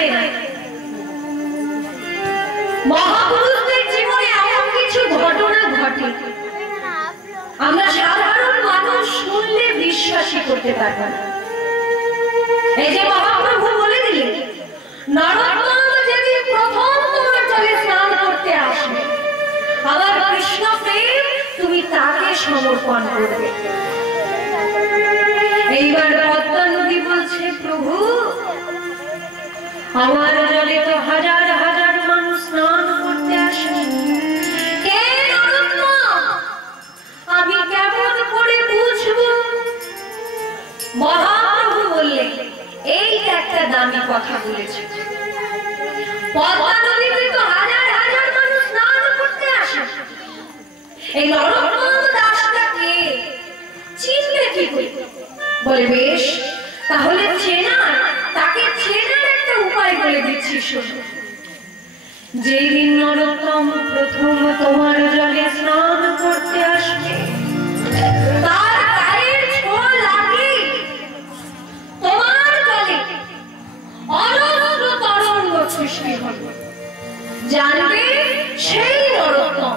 যায় না। মহাপুরুষদের জীবনে এমন কিছু ঘটনা ঘটে আমরা সাধারণ মানুষ শুনলে বিশ্বাসই করতে পারবো না। এই যে মহাপ্রভু বলে দিলেন, নরোত্তম যেদিন প্রথম তোমার জলে স্নান করতে আসবে, আমার কৃষ্ণ প্রেম তুমি তাকে সমর্পণ করবে। এইবার পদ্মা নদী বলছে, প্রভু আমার জলে তো হাজার হাজার মানুষ স্নান করতে আসে, আমি কেমন করে বুঝবো? মহাপ্রভু বললেন, এই একটা দামি কথা বলেছে। পদ্মা নদীতে তো হাজার হাজার মানুষ স্নান করতে আসে, এই নরোত্তম দাসটাকে চিনবে কি করে? বলে বেশ, তাহলে তাকে চেনার একটা উপায় বলে দিচ্ছি শোনো। যেদিন নরোত্তম প্রথম তোমার জলে স্নান করতে আসবে, তার গায়ের ছোঁয়া লাগে তোমার জলে অনন্ত তরঙ্গ সৃষ্টি হবে, জানবে সেই নরোত্তম।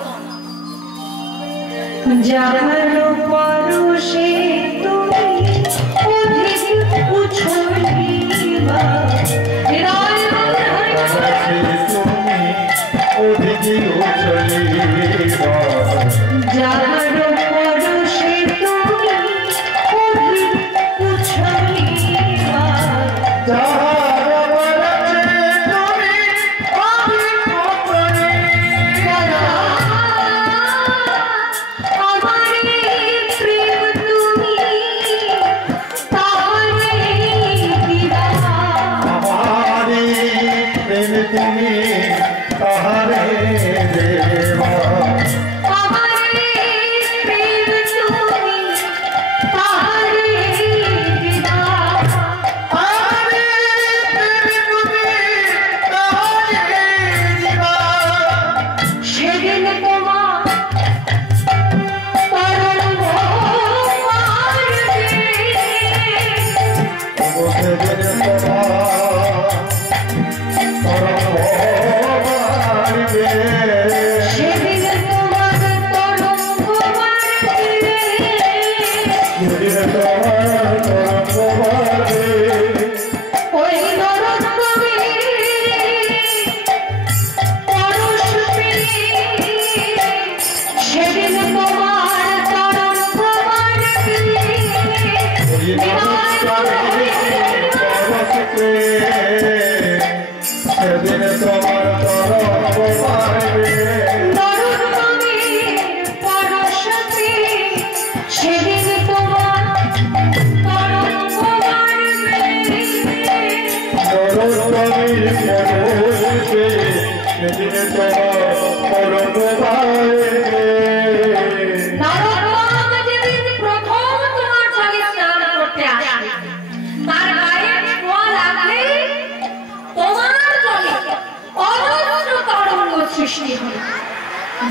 যার পরশে তুমি অধিক উছলিবা, যার পরশে তুমি অধিক উছলিবা,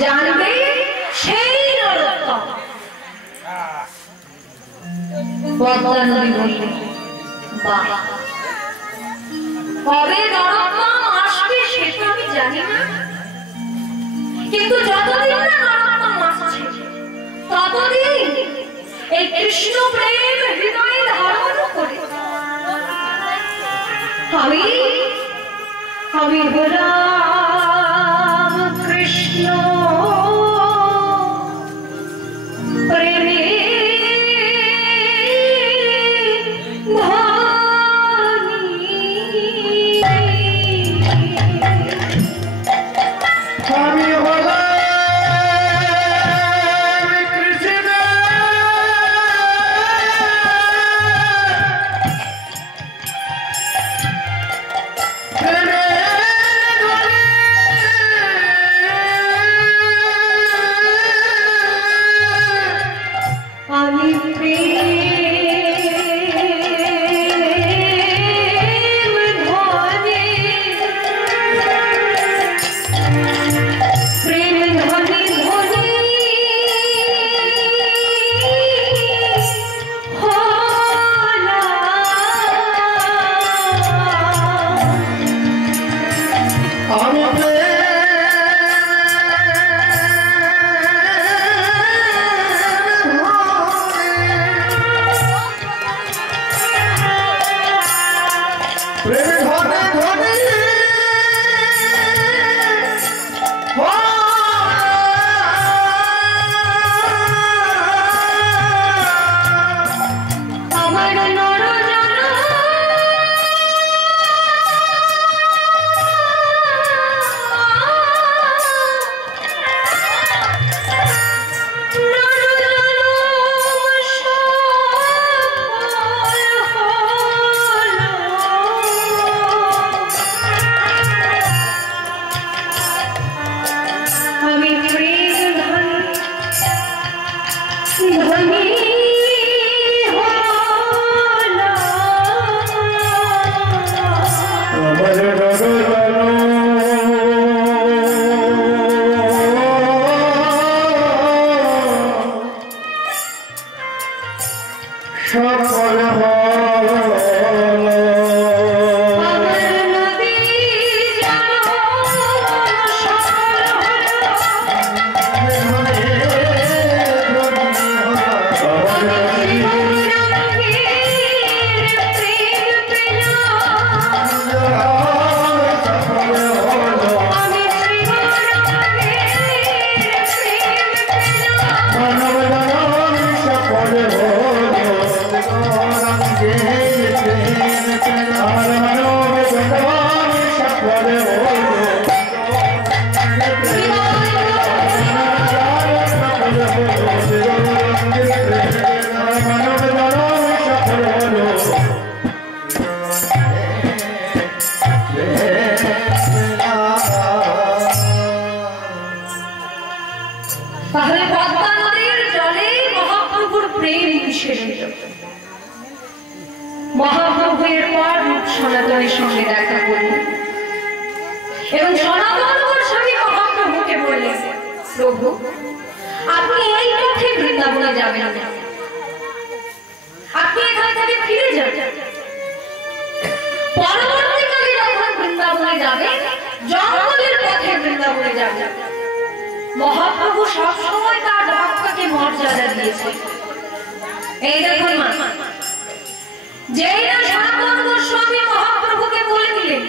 জানবে সেই নরোত্তম। পদ্মা নদী বলল, বাহ, কবে নরোত্তম আসবে সেটা আমি জানি না, কিন্তু যতদিন না নরোত্তম আসছে ততদিন এই কৃষ্ণ প্রেম হৃদয়ে ধারণ করে আমি রাম কৃষ্ণ প্রেমে মহাপ্রভুর পর রূপ সনাতনের সঙ্গে দেখা করলেন এবং সনাতন গোস্বামী মহাপ্রভুকে বললেন, প্রভু আপনি এই পথে বৃন্দাবনে যাবেন না, আপনি এখান থেকে ফিরে যাবেন। পরবর্তীকালে যখন বৃন্দাবনে যাবেন জঙ্গলের পথে বৃন্দাবনে যাবেন। মহাপ্রভু সবসময় তার ভক্তকে মর্যাদা দিয়েছে। এই দেখুন মা, যেই না সনাতন গোস্বামী মহাপ্রভুকে বলে দিলেন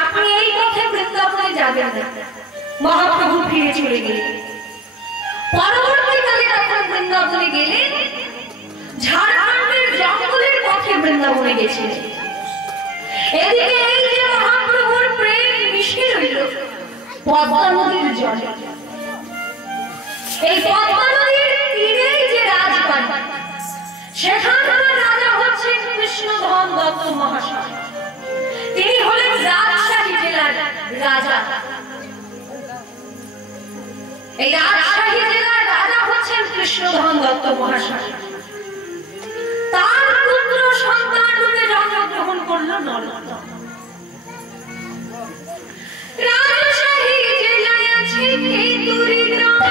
আপনি এই পথে বৃন্দাবনে যাবেন না, মহাপ্রভু ফিরে চলে গেলেন। পরবর্তীকালে যখন বৃন্দাবনে গেলেন ঝাড়খণ্ডের জঙ্গলের পথে বৃন্দাবনে গেছিলেন। এদিকে এই যে মহাপ্রভুর প্রেম মিশে রইল পদ্মা নদীর জলে। এই পদ্মা নদীর তীরেই যে রাজবাড়ি, সেখানকার রাজা হচ্ছেন কৃষ্ণধন দত্ত মহাশয়। তিনি হলেন রাজশাহী জেলার রাজা। এই রাজশাহী জেলার রাজা হচ্ছেন কৃষ্ণধন দত্ত মহাশয়। তার পুত্র সন্তান রূপে জন্মগ্রহণ করল নরোত্তম। রাজশাহী জেলায় আছে খেতুরি গ্রাম,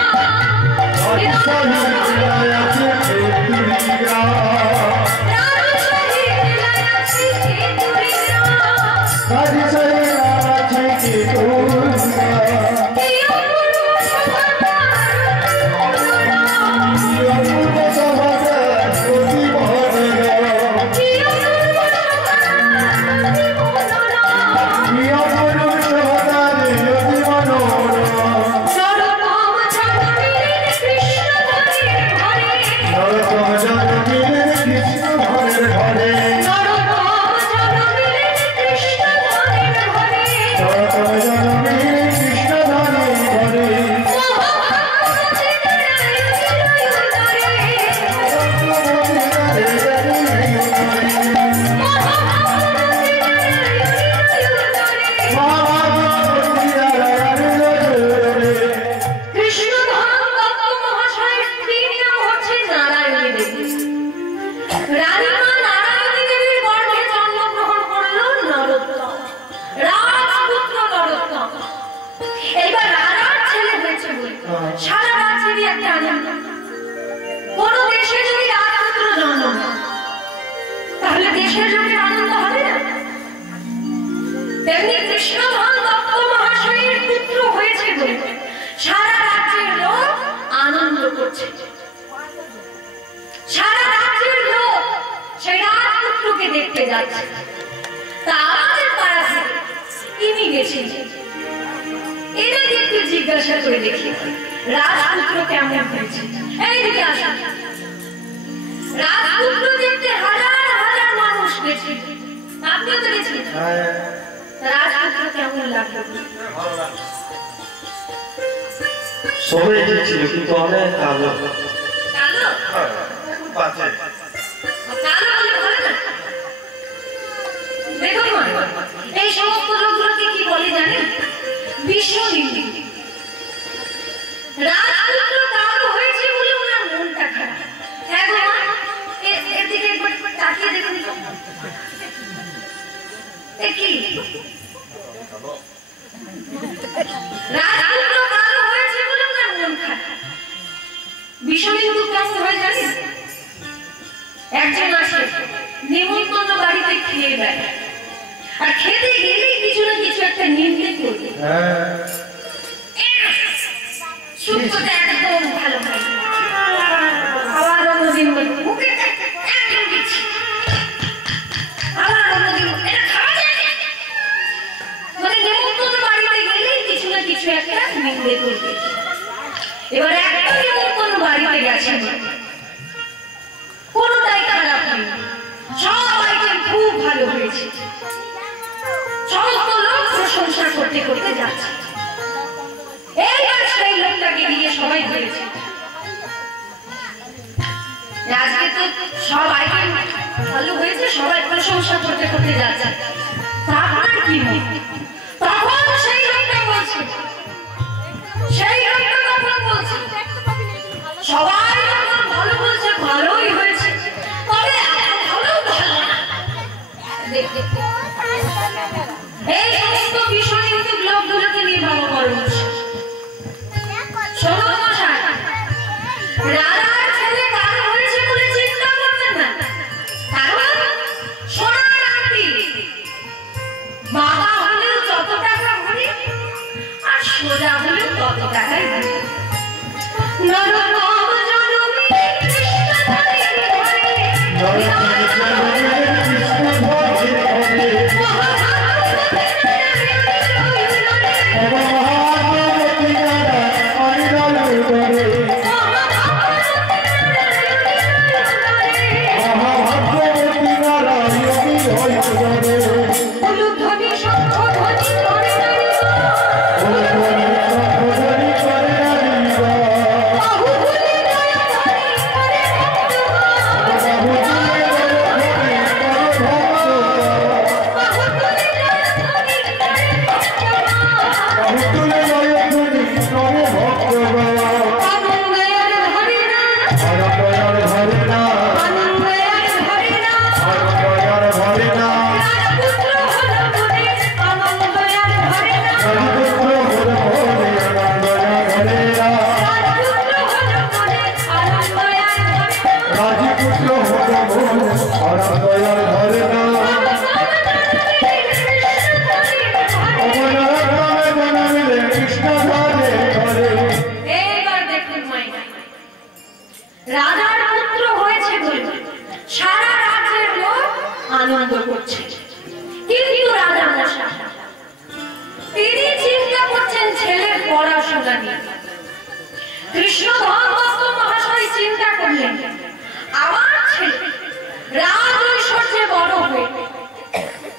দেখতে যাচ্ছে। তা আমাদের পাড়া থেকে ইনি গেছেন, এনাকে একটু জিজ্ঞাসা করে দেখি রাজপুত্র কেমন হয়েছে। এইদিকে আসুন। রাজপুত্র দেখতে হাজার হাজার মানুষ গেছে, আপনিও তো গেছেন। রাজপুত্র কেমন লাগলো? সবাই গেছিল কিন্তু অনেক কালো কালো বাজে কালো বলে ভালো না। দেখুন এই সমস্ত লোকগুলোকে কি বলে জানেন? বিশ্বলিঙ্গি। রাজপুত্র কালো হয়েছে বলে ওনার মনটা খারাপ। হ্যাঁ গো মা, এদিকে একবার তাকিয়ে দেখুন তো। এ কি রাজপুত্র কালো হয়েছে বলে ওনার মন খারাপ। বিশ্বলিঙ্গ কেমন হয় জানেন? একজন আসে নিমন্ত্রণ বাড়িতে খেয়ে বেড়ায়, আর খেতে গেলেই কিছু না কিছু একটা নিন্দে করবে। সূত্রটা একদম ভালো হয়। আবার অন্যদিন বলবে মুখে একদম দিচ্ছি, আবার অন্যদিন এটা খাওয়া যায় না। মানে নিমন্ত্রণ বাড়িতে গেলেই কিছু না কিছু একটা নিন্দে করবে। এবার একটা নিমন্ত্রণ বাড়িতে গেছে, কোনটাই খারাপ নেই, সব আইটেম খুব ভালো হয়েছে, সমস্ত লোক প্রশংসা করতে করতে যাচ্ছে। এইবার সেই লোকটাকে দিয়ে সবাই ধরেছে, আজকে তো সব আইটেম ভালো হয়েছে, সবাই প্রশংসা করতে করতে যাচ্ছে, আপনার কি মত? তখন সেই লোকটা বলছে, সবাই যখন ভালো বলছে ভালোই হয়েছে, তবে ভালো ভালো না। এই সমস্ত বিষয় কিন্তু লোকগুলোকে নিয়ে ভালো করুন। শোনো মশাই, রাজার ছেলে কার হয়েছে বলে চিন্তা করবেন না, কারণ সোনার আংটি বাবা হলেও যত টাকা ভরি, আর সোজা হলেও তত টাকাই ভরি। রাজার পুত্র হয়েছে বলে সারা রাজ্যের লোক আনন্দ করছে, কিন্তু রাজা মশাই তিনি চিন্তা করছেন ছেলের পড়াশোনা নিয়ে। কৃষ্ণধর মহাশয় চিন্তা করলেন, আমার ছেলে রাজ ঐশ্বর্যে বড় হয়ে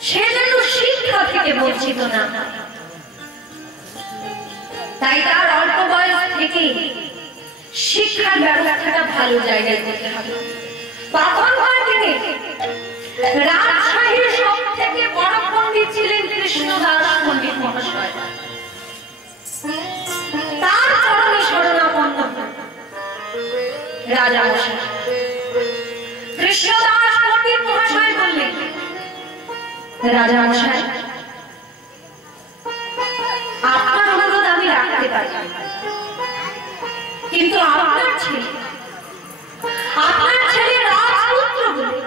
সে যেন শিক্ষা থেকে বঞ্চিত না, তাই তার অল্প বয়স থেকে শিক্ষার ব্যবস্থাটা ভালো জায়গায় করতে হবে। তখনকার দিনে রাজশাহীর সব থেকে বড় পণ্ডিত ছিলেন কৃষ্ণদাস পণ্ডিত মহাশয়। তার চরণে শরণাপন্ন রাজা মশাই। কৃষ্ণদাস পণ্ডিত মহাশয় বললেন, রাজা মশাই আপনার অনুরোধ আমি রাখতে পারি, কিন্তু আপনার ছেলে রাজপুত্র বলে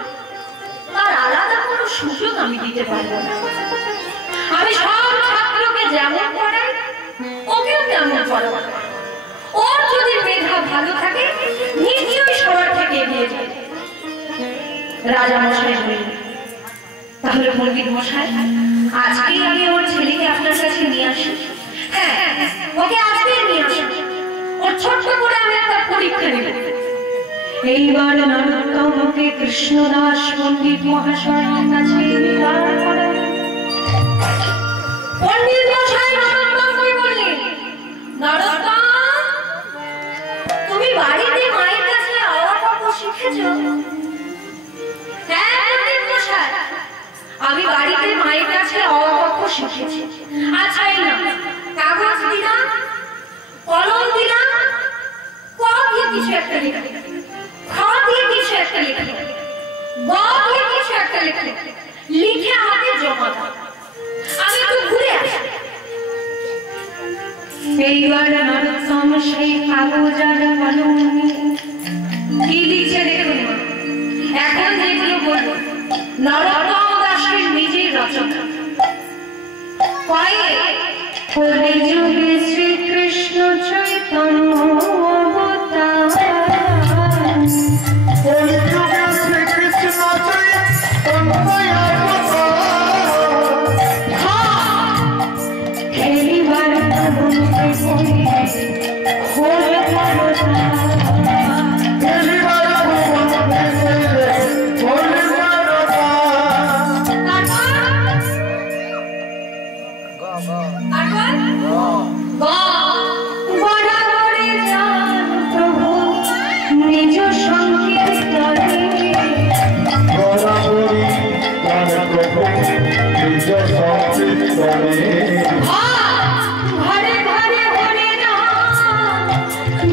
তার আলাদা কোনো সুযোগ আমি দিতে পারবো না। আমি সব ছাত্রকে যেমন পড়াই ওকেও তেমন পড়াবো। ওর যদি মেধা ভালো থাকে নিশ্চয়ই সবার থেকে এগিয়ে যাবে। রাজা মশাই বললেন, তাহলে পণ্ডিত মশাই আজকেই আমি ওর ছেলেকে আপনার কাছে নিয়ে আসি। হ্যাঁ, ওকে আজকেই নিয়ে আসি, ওর ছোট্ট করে আমি একটা পরীক্ষা নেব। এইবার নরোত্তমকে কৃষ্ণদাস পণ্ডিত মহাশয়ের কাছে নির্ধারণ করেন। পণ্ডিত মশাই নরোত্তমকে বললেন, নরোত্তম তুমি বাড়িতে মায়ের কাছে আওয়া কত শিখেছো? হ্যাঁ পণ্ডিত মশাই, আমি বাড়িতে মায়ের কাছে আওয়া কত শিখেছি। আচ্ছা এই না, কাগজ দিলাম, কলম দিলাম, ক দিয়ে কিছু একটা লিখে, খ দিয়ে কিছু একটা লিখে, গ দিয়ে কিছু একটা লিখে, লিখে আমাকে জমা দাও, আমি একটু ঘুরে আসি। এইবার নরোত্তম সেই কাগজ আর কলম কি লিখছে দেখুন। এখন যেগুলো বলবো নরোত্তম দাসের নিজের রচনা। কলি যুগে শ্রীকৃষ্ণ চৈতন্য অবতার, কলি যুগে শ্রীকৃষ্ণ চৈতন্য খেলিবার বন্ধে কইলে খোল ঘরে ঘরে হরে নাম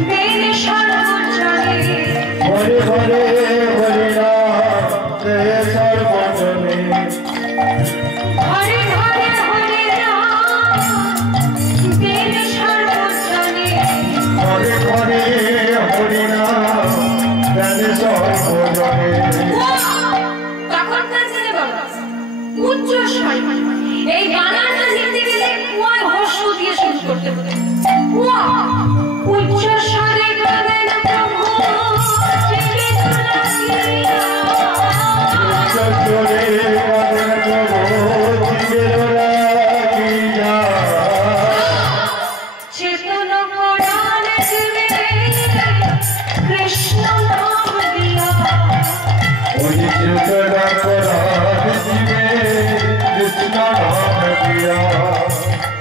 বেদ সর্বজনে, ঘরে ঘরে হরি নাম সর্বজনে, ঘরে ঘরে হরে নাম বেদ সর্বজনে, ঘরে ঘরে হরি নাম সর্বজনে। তখনকার দিনে বাবা উচ্চ স্বর, এই গানটা লিখতে গেলে কুয়ায় হর্ষ দিয়ে শুরু করতে হবে। কুয়া উচ্চ স্বরে গাবেন প্রভু চেতন কোরআন জীবে কৃষ্ণ নাম দিয়া,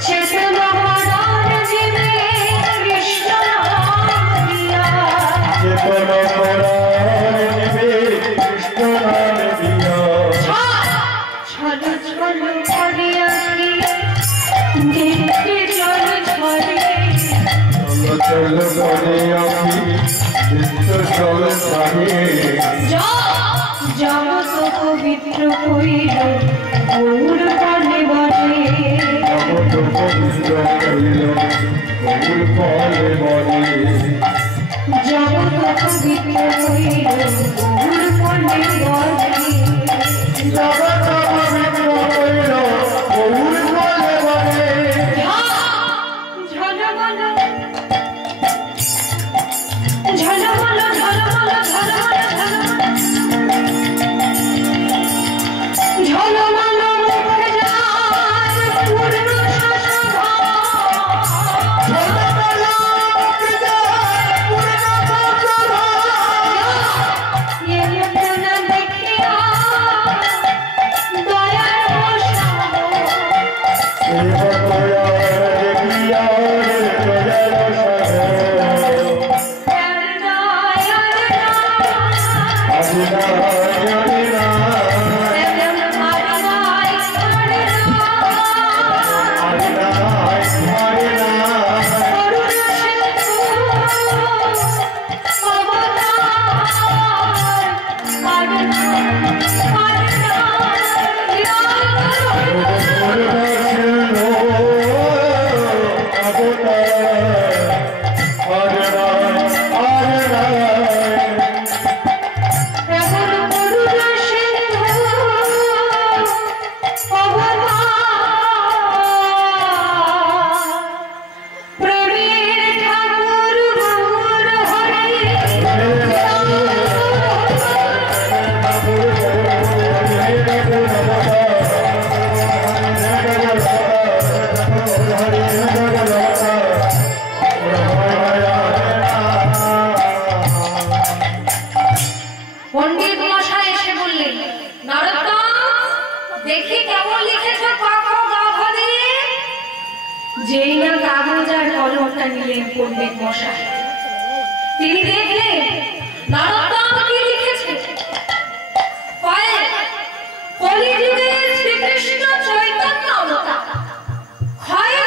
চেতন কোরআন জীবে কৃষ্ণ নাম দিয়া, ছল ছল করে আঁকি দেখতে জল ঝরে, জগৎ পবিত্র কইল গৌর পানে বলে, জগৎ পবিত্র কইল গৌর পানে বলে, ঝলমল ঝলমল ঝলমল ঝলমল ঝলমল মুখে যার পূর্ণ শশধর, এমন দেখিয়া দয়ার পণ্ডিত মশাই এসে বললেন, নরোত্তম দেখি কেমন লিখেছ ক খ গ ঘ দিয়ে। যেই না কাগজ আর কলমটা নিলেন পণ্ডিত মশাই, তিনি দেখলেন নরোত্তম কি লিখেছে। কলি যুগে শ্রীকৃষ্ণ চৈতন্য অবতার, ক্ষয়ে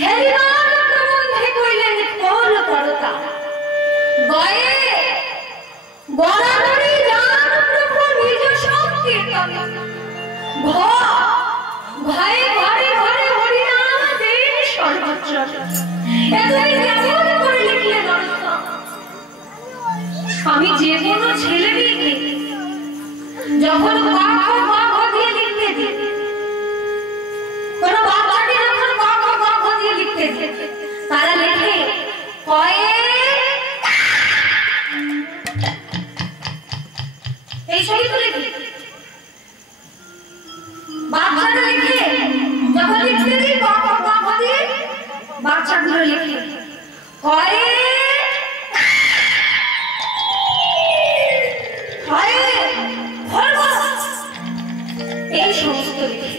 খেলিবার প্রবন্ধে কইলেন খোল করতা, গয়ে বরাবরই যান প্রভু নিজ সংকীর্তনে, ভয়ে ঘরে ঘরে হরিনাম দেন সর্বত্র। এতই কেমন করে লিখলে নরোত্তম। যখন ক দিয়ে লিখতে দিই, কোন বাচ্চাকে যখন ক দিয়ে লিখতে দিই, তারা লেখে কয়ে, এই সবই তো লেখে। বাচ্চারা লেখে যখন লিখতে দিই ক দিয়ে, বাচ্চাগুলো লেখে কয়ে এই সমস্ত লিখে।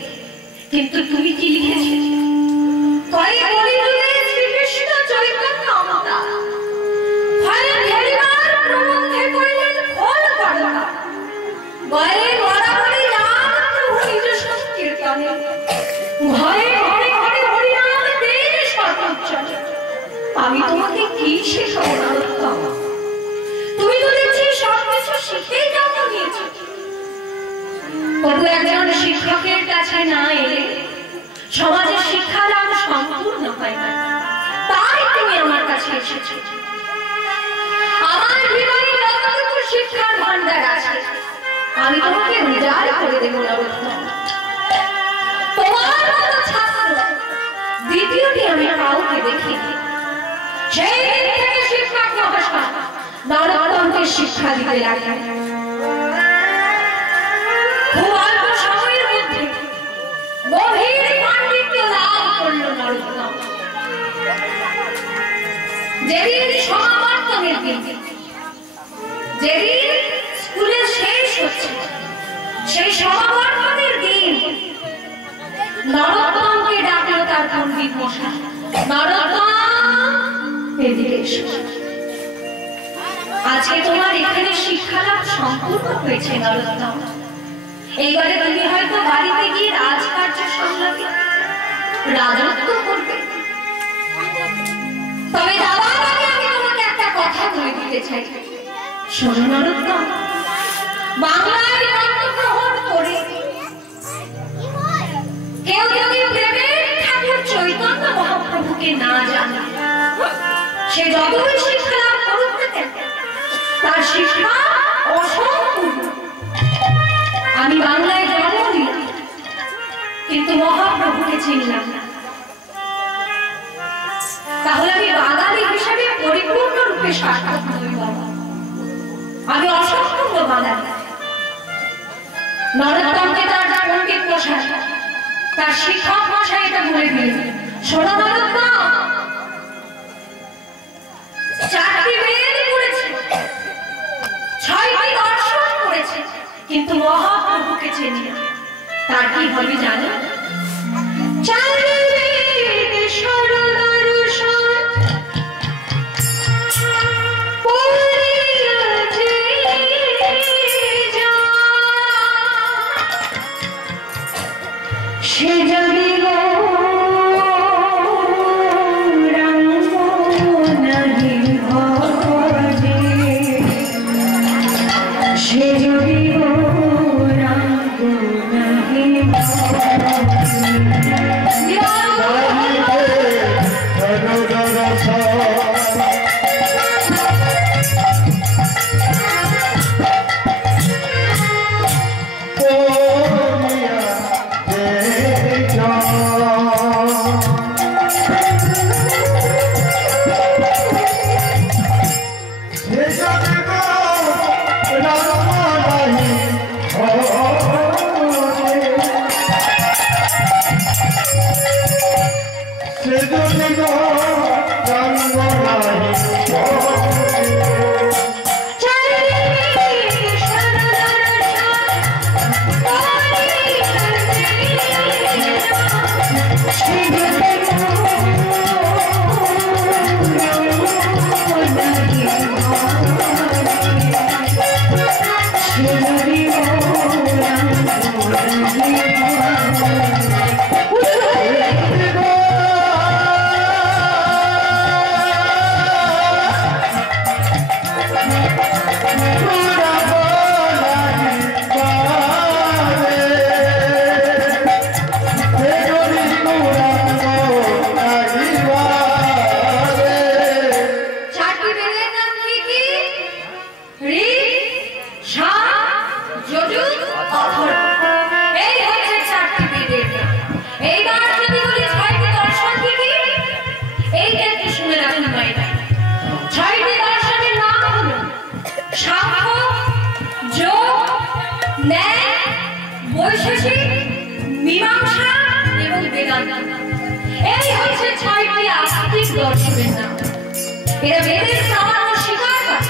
কিন্তু তুমি কি লিখেছো? কয়ে কলিযুগে শ্রীকৃষ্ণ চৈতন্য অবতার, কয়ে ধরিবার প্রবন্ধে কইলেন ফল করোনা, কয়ে বরাবরই রাম প্রভু নিজ সংকীর্তনে, ঘরে ঘরে ঘরে হরিনাম দেন সর্বোচ্চল। আমি তোমাকে কি শেখাবো নরোত্তম? তুমি তো দেখছি সবকিছু শিখেই জন্ম নিয়েছো। তবু একজন শিক্ষকের কাছে না এলে সমাজের শিক্ষাদান সম্পূর্ণ হয় না। তাই তুমি আমার কাছে এসেছো। আমার জীবনে যতটুকু শিক্ষার ভান্ডার আছে আমি তোমাকে উজাড় করে দেব নরোত্তম। তোমার মতো ছাত্র দ্বিতীয়টি আমি কাউকে দেখিনি। সেই দিন থেকে শিক্ষক মহাশয় নরোত্তমকে শিক্ষা দিতে লাগলেন। খুব অল্প সময়ের মধ্যে গভীর পাণ্ডিত্য লাভ করল নরোত্তম। যেদিন সমাবর্তনের দিন, যেদিন স্কুলের শেষ হচ্ছে, সেই সমাবর্তনের দিন নরোত্তমকে ডাকলো তার পণ্ডিত মশাই। নরোত্তম, এদিকে এসো। আজকে তোমার এখানে শিক্ষালাভ সম্পূর্ণ হয়েছে নরোত্তম। এইবারে তুমি হয়তো বাড়িতে গিয়ে রাজকার্য সামলাতে, রাজত্ব করবে। তবে যাওয়ার আগে আমি তোমাকে একটা কথা বলে দিতে চাই। শোনো নরোত্তম, বাংলায় জন্মগ্রহণ করে কেউ যদি প্রেমের ঠাকুর চৈতন্য মহাপ্রভুকে না জানে, সে যতই শিক্ষা লাভ করুক না কেন, তার শিক্ষা অসম্পূর্ণ। আমি বাংলায় জন্ম নিলাম কিন্তু মহাপ্রভুকে চিনলাম না, তাহলে আমি বাঙালি হিসেবে পরিপূর্ণ রূপে সার্থক নই বাবা, আমি অসম্পূর্ণ বাঙালি। নরোত্তমকে তার পণ্ডিত মশাই, তার শিক্ষক মশাই এটা বলে দিলেন। শোনো নরোত্তম, 4টি বেদ পড়েছে, 6টি দর্শন পড়েছে, কিন্তু মহাপ্রভুকে চেনে না। তার কি হবে জানো? সে যদি অথর্ব। এই হচ্ছে চারটি বেদের নাম। এইবার যদি বলি ছয়টি দর্শন কি কি, এইটা একটু শুনে রাখুন মায়েরা। ছয়টি দর্শনের নাম হলো সাংখ্য, যোগ, ন্যায়, বৈশেষিক, মীমাংসা এবং বেদান্ত। এই হচ্ছে ছয়টি আস্তিক দর্শনের নাম। এরা বেদের প্রামাণ্য স্বীকার করে,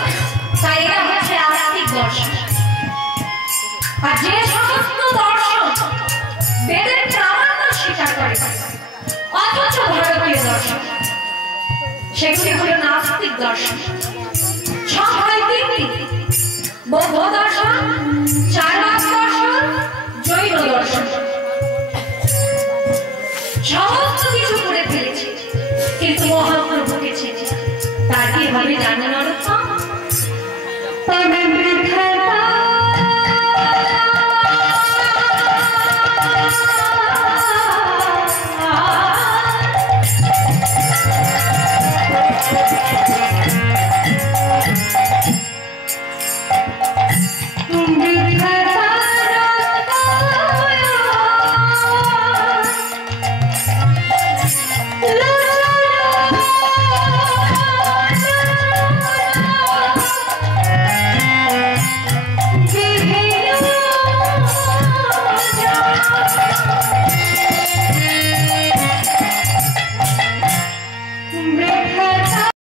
তাই এরা হচ্ছে আস্তিক দর্শন। আর যে সমস্ত দর্শন বেদের প্রামাণ্য স্বীকার করে অথচ ভারতীয় দর্শন, সেগুলি হলো নাস্তিক দর্শন। সংখ্যায় তিনটি: বৌদ্ধ দর্শন,